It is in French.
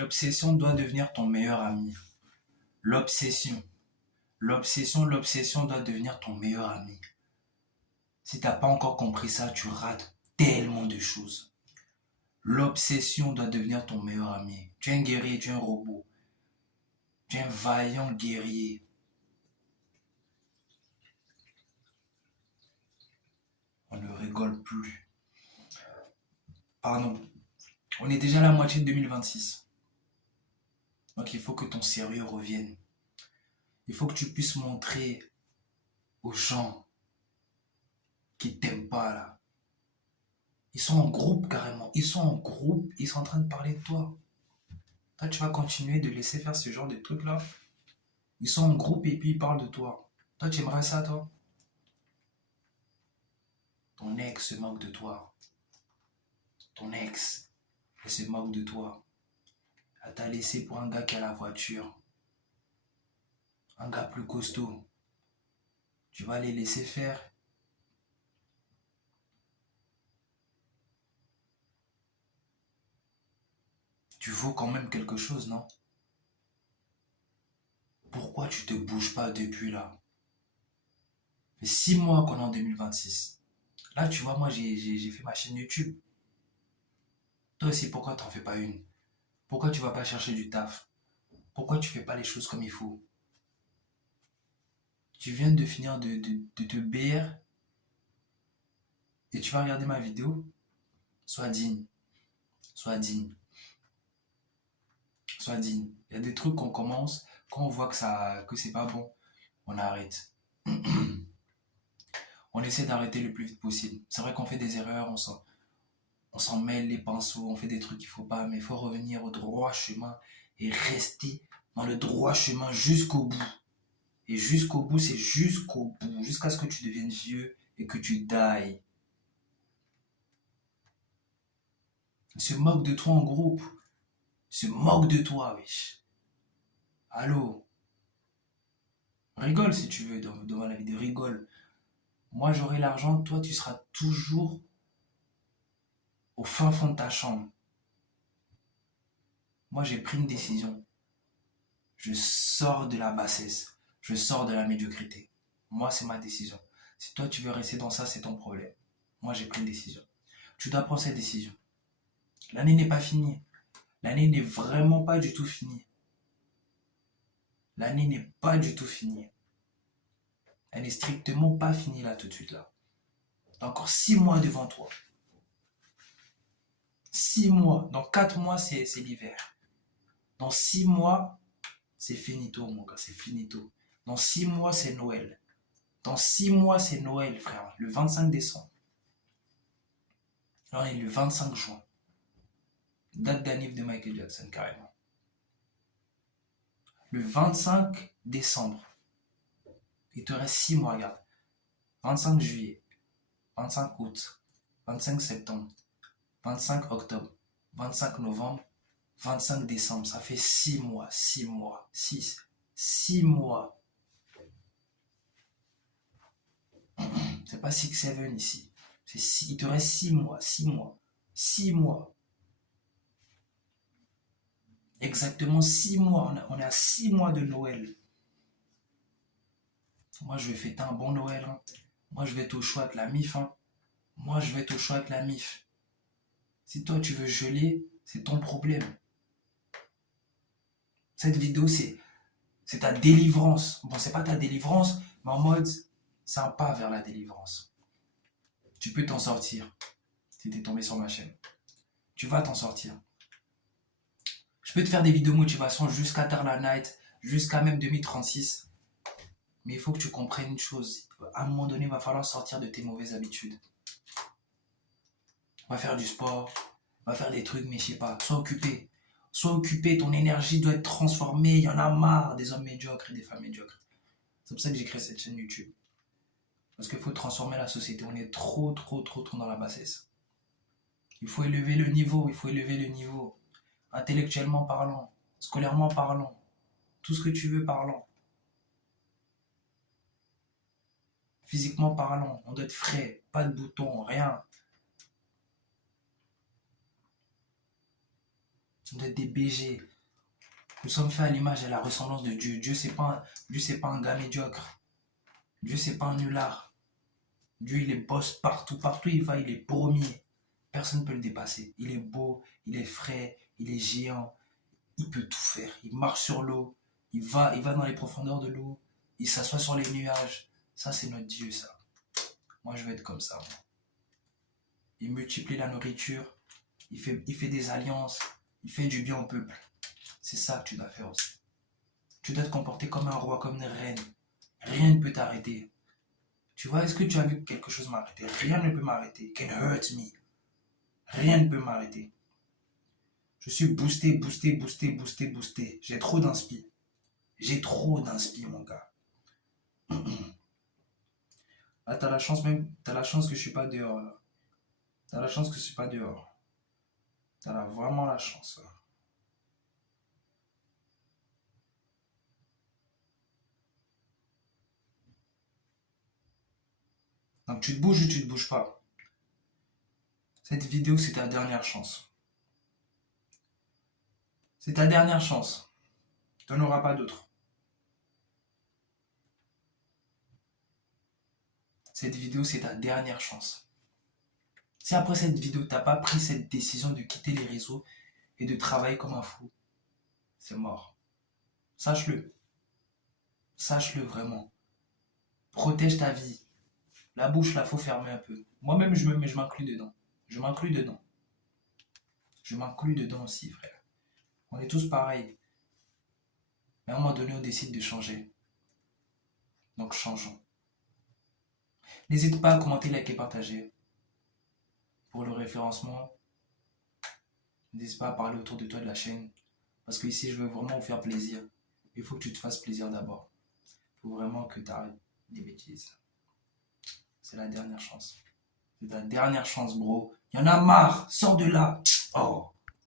L'obsession doit devenir ton meilleur ami. L'obsession. L'obsession doit devenir ton meilleur ami. Si t'as pas encore compris ça, tu rates tellement de choses. L'obsession doit devenir ton meilleur ami. Tu es un guerrier, tu es un robot. Tu es un vaillant guerrier. On ne rigole plus. Pardon. On est déjà à la moitié de 2026. Donc il faut que ton sérieux revienne. Il faut que tu puisses montrer aux gens qui t'aiment pas là. Ils sont en groupe carrément. Ils sont en groupe. Ils sont en train de parler de toi. Toi, tu vas continuer de laisser faire ce genre de trucs là. Ils sont en groupe et puis ils parlent de toi. Toi, tu aimerais ça, toi? Ton ex se moque de toi. Ton ex, elle se moque de toi. Elle t'a laissé pour un gars qui a la voiture. Un gars plus costaud. Tu vas les laisser faire. Tu vaux quand même quelque chose, non? Pourquoi tu te bouges pas depuis là? Ça fait 6 mois qu'on est en 2026. Là, tu vois, moi, j'ai fait ma chaîne YouTube. Toi aussi, pourquoi t'en fais pas une? Pourquoi tu vas pas chercher du taf? Pourquoi tu fais pas les choses comme il faut? Tu viens de finir de te BR et tu vas regarder ma vidéo? Sois digne. Sois digne. Sois digne. Il y a des trucs qu'on commence, quand on voit que c'est pas bon, on arrête. On essaie d'arrêter le plus vite possible. C'est vrai qu'on fait des erreurs, on s'en mêle les pinceaux, on fait des trucs qu'il faut pas, mais il faut revenir au droit chemin et rester dans le droit chemin jusqu'au bout. Et jusqu'au bout, c'est jusqu'au bout, jusqu'à ce que tu deviennes vieux et que tu die. Ils se moquent de toi en groupe. Ils se moquent de toi, wesh. Allô? Rigole si tu veux devant la vidéo, rigole. Moi j'aurai l'argent, toi tu seras toujours au fin fond de ta chambre. Moi j'ai pris une décision. Je sors de la bassesse. Je sors de la médiocrité. Moi c'est ma décision. Si toi tu veux rester dans ça, c'est ton problème. Moi j'ai pris une décision. Tu dois prendre cette décision. L'année n'est pas finie. L'année n'est vraiment pas du tout finie. L'année n'est pas du tout finie. Elle n'est strictement pas finie là tout de suite là. T'as encore 6 mois devant toi. 6 mois. Dans 4 mois, c'est l'hiver. Dans 6 mois, c'est finito, mon gars, c'est finito. Dans 6 mois, c'est Noël. Dans 6 mois, c'est Noël, frère. Le 25 décembre. Là, on est le 25 juin. Date d'anniv de Michael Jackson, carrément. Le 25 décembre. Il te reste 6 mois, regarde. 25 juillet. 25 août. 25 septembre. 25 octobre. 25 novembre. 25 décembre. Ça fait 6 mois. 6 mois. 6 mois. C'est pas 6-7 ici. Il te reste 6 mois. 6 mois. 6 mois. Exactement 6 mois. On est à 6 mois de Noël. Moi, je vais fêter un bon Noël. Hein. Moi, je vais être au choix avec la MIF. Hein. Moi, je vais être au choix avec la MIF. Si toi, tu veux geler, c'est ton problème. Cette vidéo, c'est ta délivrance. Bon, c'est pas ta délivrance, mais en mode, c'est un pas vers la délivrance. Tu peux t'en sortir si tu es tombé sur ma chaîne. Tu vas t'en sortir. Je peux te faire des vidéos motivation jusqu'à Tarla Night, jusqu'à même 2036. Mais il faut que tu comprennes une chose. À un moment donné, il va falloir sortir de tes mauvaises habitudes. On va faire du sport, on va faire des trucs, mais je sais pas, sois occupé. Sois occupé, ton énergie doit être transformée. Il y en a marre des hommes médiocres et des femmes médiocres. C'est pour ça que j'ai créé cette chaîne YouTube. Parce qu'il faut transformer la société. On est trop dans la bassesse. Il faut élever le niveau, il faut élever le niveau. Intellectuellement parlant, scolairement parlant, tout ce que tu veux parlant. Physiquement parlant, on doit être frais, pas de boutons, rien. On doit être des BG. Nous sommes faits à l'image et à la ressemblance de Dieu. Dieu, c'est pas un gars médiocre. Dieu, c'est pas un nulard. Dieu, il est boss partout. Partout il va, il est premier. Personne ne peut le dépasser. Il est beau, il est frais, il est géant. Il peut tout faire. Il marche sur l'eau. Il va dans les profondeurs de l'eau. Il s'assoit sur les nuages. Ça, c'est notre Dieu, ça. Moi, je veux être comme ça. Moi. Il multiplie la nourriture. Il fait des alliances. Il fait du bien au peuple. C'est ça que tu dois faire aussi. Tu dois te comporter comme un roi, comme une reine. Rien ne peut t'arrêter. Tu vois, est-ce que tu as vu que quelque chose m'arrêter? Rien ne peut m'arrêter. Can hurt me. Rien ne peut m'arrêter. Je suis boosté, boosté, boosté, boosté, boosté. J'ai trop d'inspi. J'ai trop d'inspi, mon gars. Ah, t'as la chance même. T'as la chance que je suis pas dehors, là. T'as la chance que je suis pas dehors. Vraiment la chance, là. Donc tu te bouges ou tu te bouges pas. Cette vidéo, c'est ta dernière chance. C'est ta dernière chance. Tu n'en auras pas d'autre. Cette vidéo, c'est ta dernière chance. Si après cette vidéo, tu n'as pas pris cette décision de quitter les réseaux et de travailler comme un fou, c'est mort. Sache-le. Sache-le vraiment. Protège ta vie. La bouche, là, faut fermer un peu. Moi-même, je m'inclus dedans. Je m'inclus dedans. Je m'inclus dedans aussi, frère. On est tous pareils. Mais à un moment donné, on décide de changer. Donc, changeons. N'hésite pas à commenter, liker et partager. Pour le référencement, n'hésite pas à parler autour de toi de la chaîne. Parce que ici, je veux vraiment vous faire plaisir. Il faut que tu te fasses plaisir d'abord. Il faut vraiment que tu arrêtes des bêtises. C'est la dernière chance. C'est ta dernière chance, bro. Il y en a marre. Sors de là. Oh.